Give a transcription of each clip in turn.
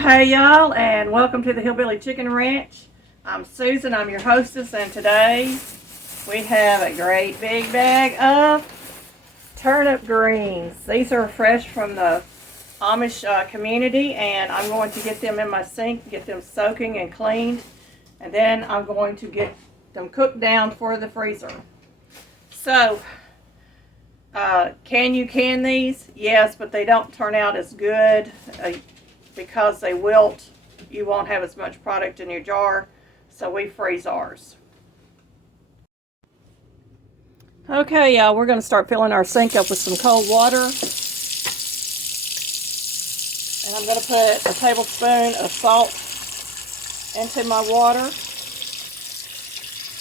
Hey y'all, and welcome to the Hillbilly Chicken Ranch. I'm Susan, I'm your hostess, and today we have a great big bag of turnip greens. These are fresh from the Amish community, and I'm going to get them in my sink, get them soaking and cleaned, and then I'm going to get them cooked down for the freezer. So, can you can these? Yes, but they don't turn out as good. Because they wilt, you won't have as much product in your jar, so we freeze ours. Okay, y'all, we're going to start filling our sink up with some cold water. And I'm going to put a tablespoon of salt into my water.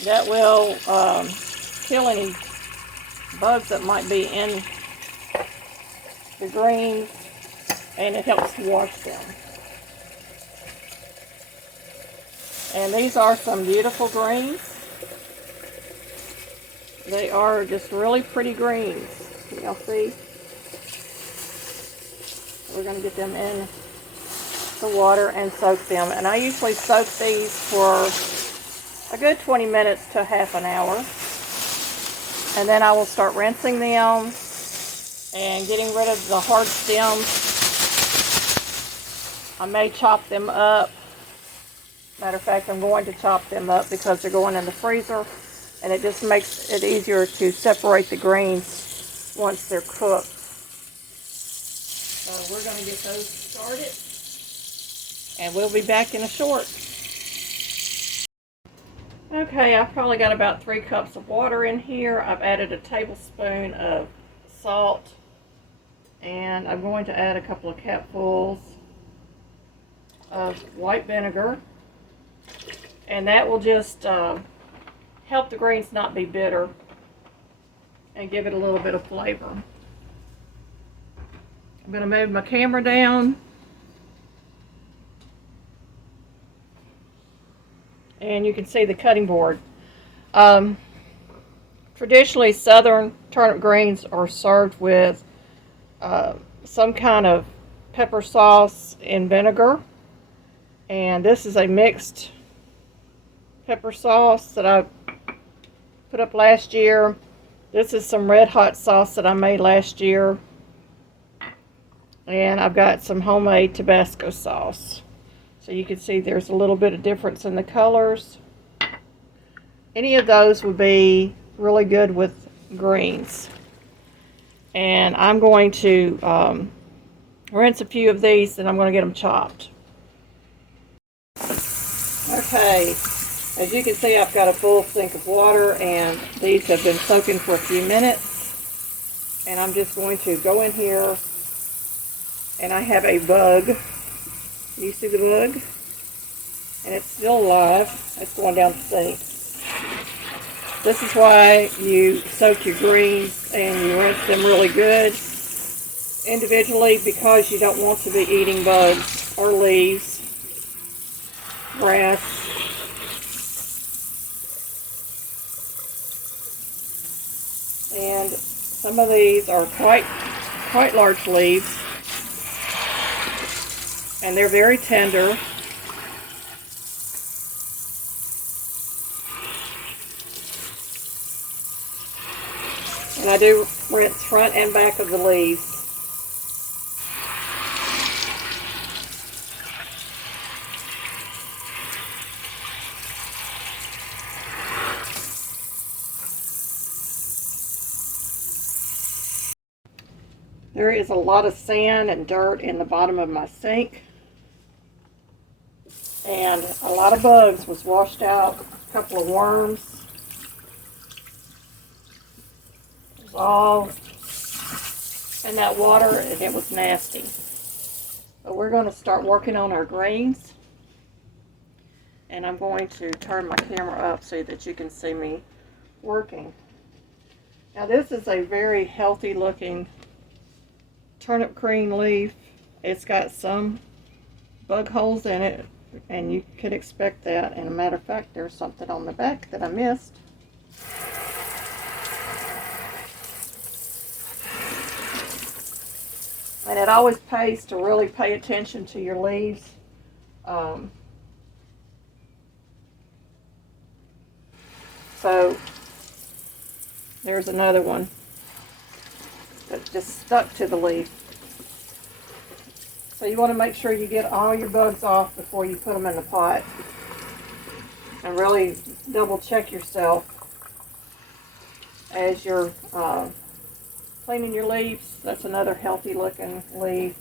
That will kill any bugs that might be in the greens, and it helps wash them. And these are some beautiful greens. They are just really pretty greens. Y'all see? We're going to get them in the water and soak them. And I usually soak these for a good 20 minutes to half an hour. And then I will start rinsing them and getting rid of the hard stems. I may chop them up. Matter of fact, I'm going to chop them up because they're going in the freezer, and it just makes it easier to separate the greens once they're cooked. So we're going to get those started, and we'll be back in a short. Okay, I've probably got about 3 cups of water in here. I've added a tablespoon of salt, and I'm going to add a couple of capfuls of white vinegar, and that will just help the greens not be bitter and give it a little bit of flavor. I'm going to move my camera down, and you can see the cutting board. Traditionally, southern turnip greens are served with some kind of pepper sauce and vinegar. And this is a mixed pepper sauce that I put up last year. This is some red hot sauce that I made last year. And I've got some homemade Tabasco sauce. So you can see there's a little bit of difference in the colors. Any of those would be really good with greens. And I'm going to rinse a few of these, and I'm going to get them chopped. Okay, as you can see, I've got a full sink of water, and these have been soaking for a few minutes. And I'm just going to go in here, and I have a bug. You see the bug? And it's still alive. It's going down the sink. This is why you soak your greens and you rinse them really good individually, because you don't want to be eating bugs or leaves, grass. And some of these are quite large leaves, and they're very tender. And I do rinse front and back of the leaves. There is a lot of sand and dirt in the bottom of my sink, and a lot of bugs was washed out, a couple of worms. It was all in that water, and it was nasty. But we're going to start working on our greens, and I'm going to turn my camera up so that you can see me working. Now this is a very healthy looking turnip green leaf. It's got some bug holes in it, and you could expect that. And a matter of fact, there's something on the back that I missed. And it always pays to really pay attention to your leaves So there's another one that just stuck to the leaf. So you want to make sure you get all your bugs off before you put them in the pot. And really double check yourself as you're cleaning your leaves. That's another healthy looking leaf.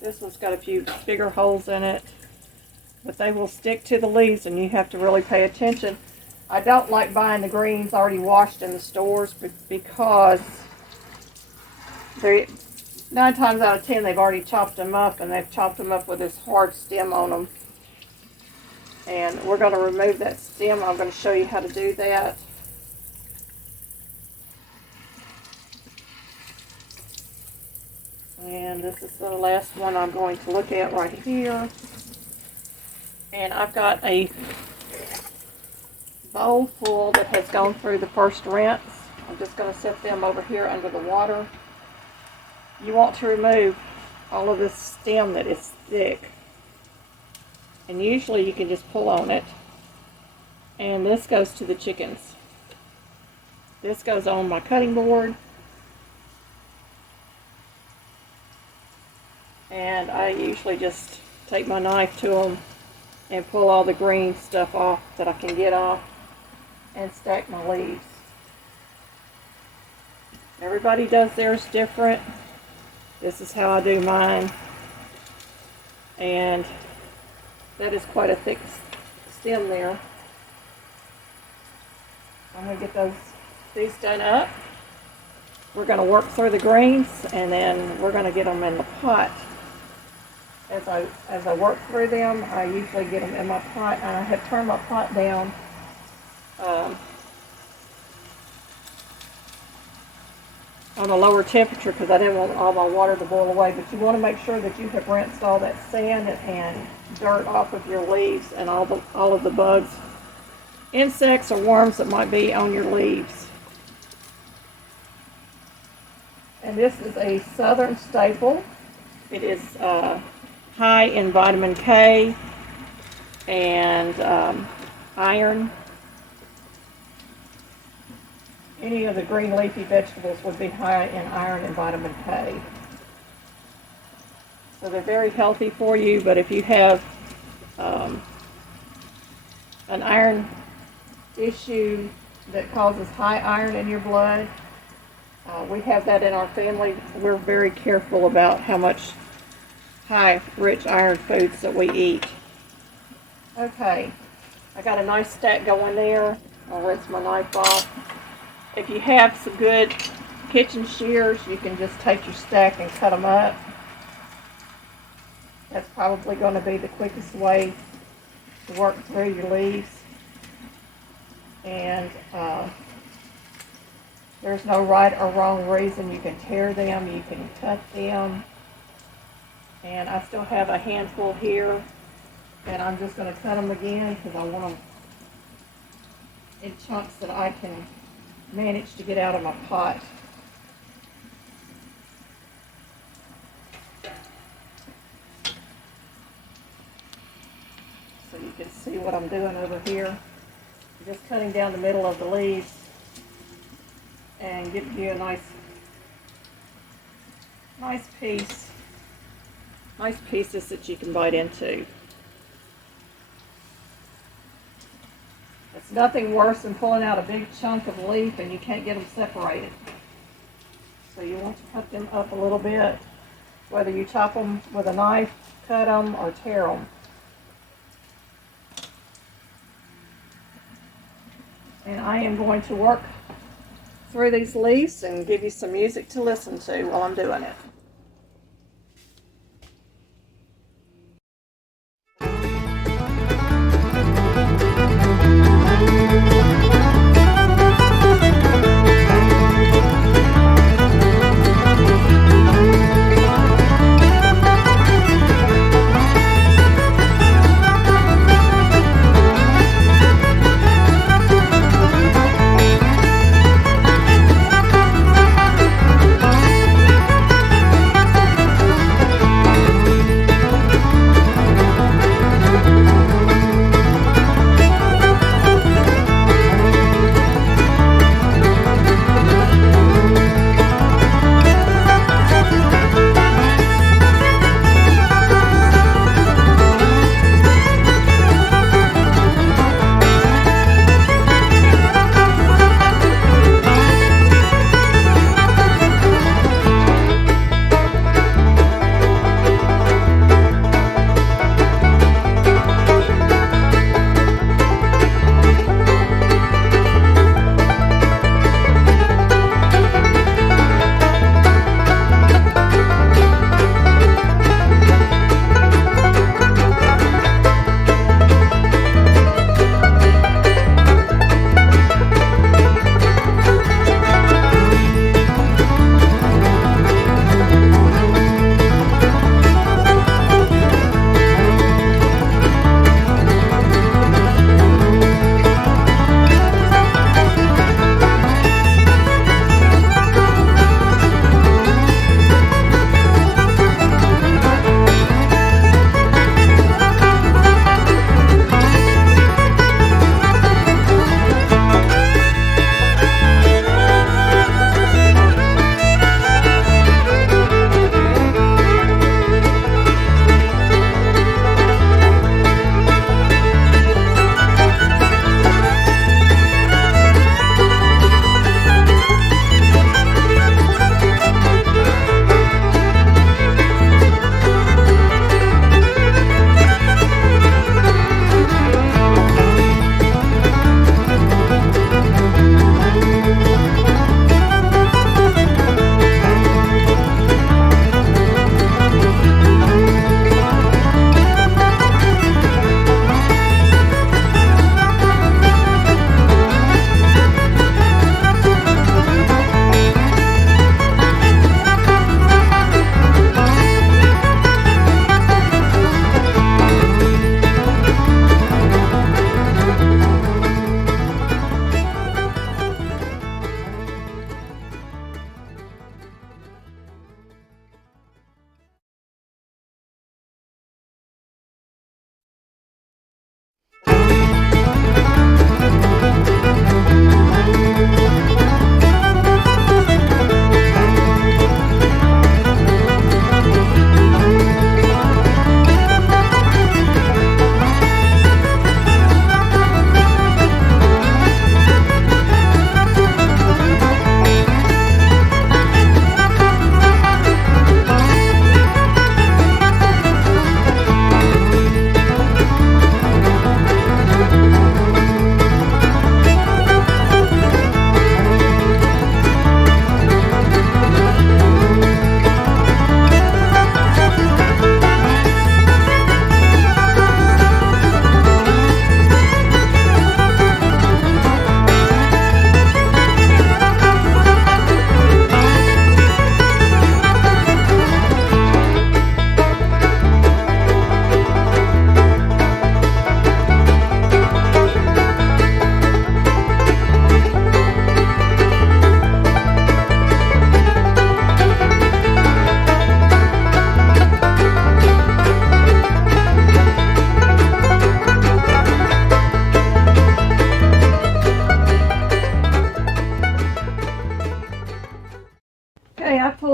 This one's got a few bigger holes in it, but they will stick to the leaves and you have to really pay attention. I don't like buying the greens already washed in the stores because they 9 times out of 10 they've already chopped them up, and they've chopped them up with this hard stem on them. And we're going to remove that stem. I'm going to show you how to do that. And this is the last one I'm going to look at right here. And I've got a bowl full that has gone through the first rinse. I'm just going to set them over here under the water. You want to remove all of this stem that is thick. And usually you can just pull on it. And this goes to the chickens. This goes on my cutting board. And I usually just take my knife to them and pull all the green stuff off that I can get off and stack my leaves. Everybody does theirs different. This is how I do mine. And that is quite a thick stem there. I'm going to get these done up. We're going to work through the greens, and then we're going to get them in the pot. As I work through them, I usually get them in my pot, and I have turned my pot down on a lower temperature because I didn't want all my water to boil away. But you want to make sure that you have rinsed all that sand and dirt off of your leaves and all of the bugs, insects, or worms that might be on your leaves. And this is a southern staple. It is high in vitamin K and iron. Any of the green leafy vegetables would be high in iron and vitamin K. So they're very healthy for you, but if you have an iron issue that causes high iron in your blood, we have that in our family. We're very careful about how much high, rich iron foods that we eat. Okay, I got a nice stack going there. I'll rinse my knife off. If you have some good kitchen shears, you can just take your stack and cut them up. That's probably going to be the quickest way to work through your leaves. And there's no right or wrong reason. You can tear them, you can cut them. And I still have a handful here, and I'm just going to cut them again because I want them in chunks that I can manage to get out of my pot. So you can see what I'm doing over here. I'm just cutting down the middle of the leaves and give you a nice piece. Nice pieces that you can bite into. It's nothing worse than pulling out a big chunk of leaf and you can't get them separated. So you want to cut them up a little bit, whether you chop them with a knife, cut them, or tear them. And I am going to work through these leaves and give you some music to listen to while I'm doing it.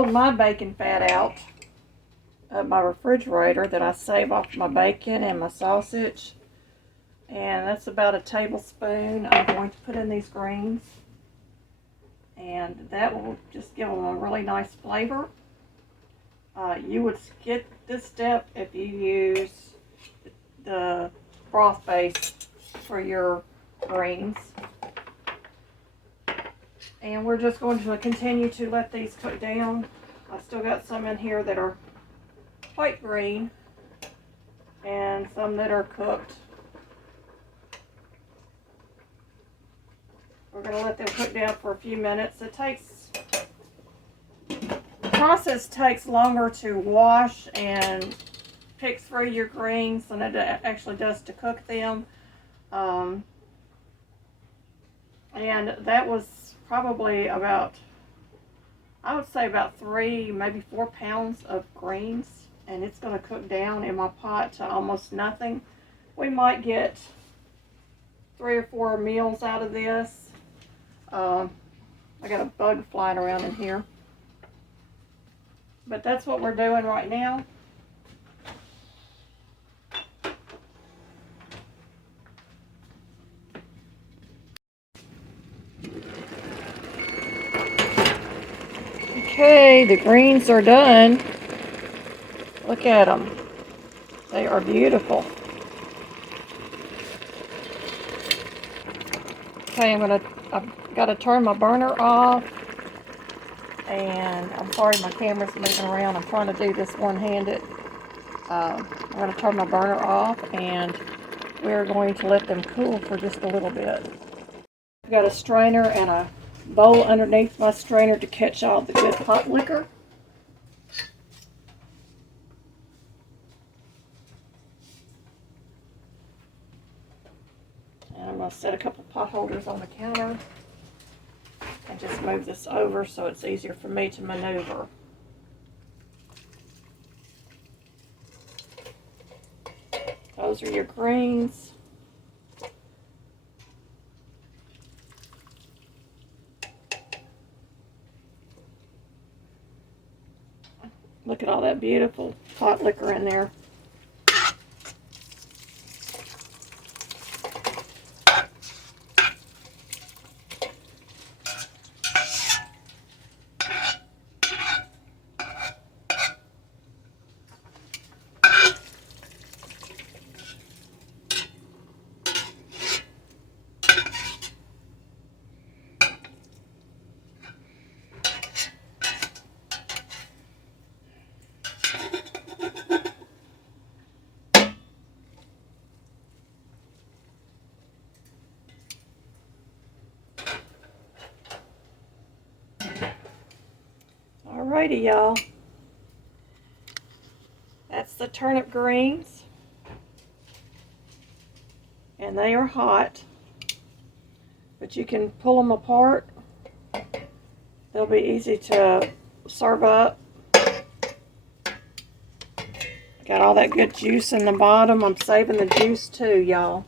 pulled my bacon fat out of my refrigerator that I save off my bacon and my sausage. And that's about a tablespoon I'm going to put in these greens. And that will just give them a really nice flavor. You would skip this step if you use the broth base for your greens. And we're just going to continue to let these cook down. I've still got some in here that are quite green and some that are cooked. We're going to let them cook down for a few minutes. The process takes longer to wash and pick through your greens than it actually does to cook them. And that was probably about, I would say about 3, maybe 4 pounds of greens. And it's going to cook down in my pot to almost nothing. We might get 3 or 4 meals out of this. I got a bug flying around in here. But that's what we're doing right now. Okay, the greens are done. Look at them. They are beautiful. Okay, I've got to turn my burner off. And I'm sorry my camera's moving around. I'm trying to do this one-handed. I'm going to turn my burner off and we're going to let them cool for just a little bit. I've got a strainer and a bowl underneath my strainer to catch all the good pot liquor. And I'm going to set a couple pot holders on the counter and just move this over so it's easier for me to maneuver. Those are your greens. Look at all that beautiful pot liquor in there. Alrighty, y'all. That's the turnip greens. And they are hot. But you can pull them apart. They'll be easy to serve up. Got all that good juice in the bottom. I'm saving the juice too, y'all.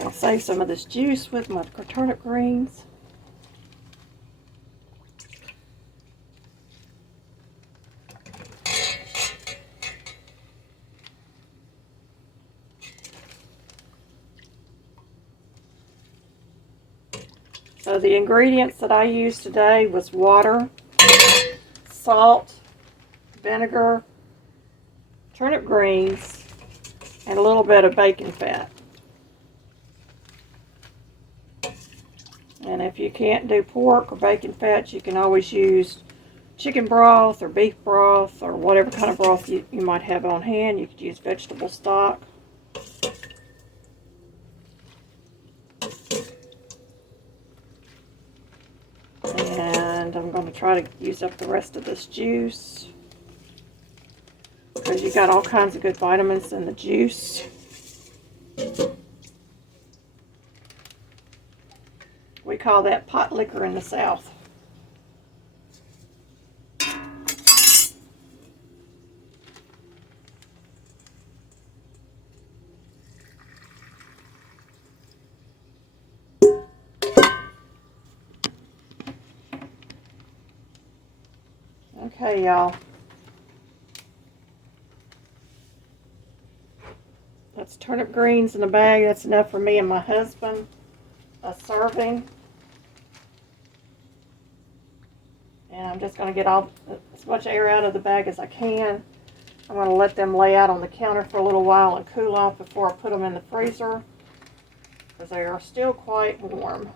I'll save some of this juice with my turnip greens. So the ingredients that I used today was water, salt, vinegar, turnip greens, and a little bit of bacon fat. And if you can't do pork or bacon fat, you can always use chicken broth or beef broth or whatever kind of broth you might have on hand. You could use vegetable stock. And I'm going to try to use up the rest of this juice, because you got all kinds of good vitamins in the juice. We call that PotLikker in the South. Okay, y'all. That's turnip greens in a bag. That's enough for me and my husband. A serving. And I'm just going to get all as much air out of the bag as I can. I'm going to let them lay out on the counter for a little while and cool off before I put them in the freezer, because they are still quite warm.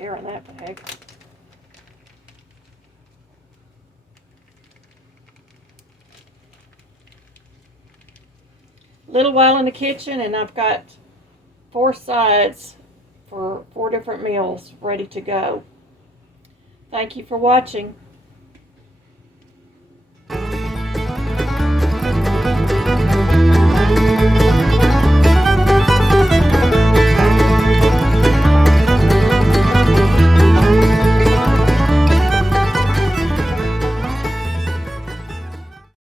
Air in that bag. Little while in the kitchen, and I've got 4 sides for 4 different meals ready to go. Thank you for watching.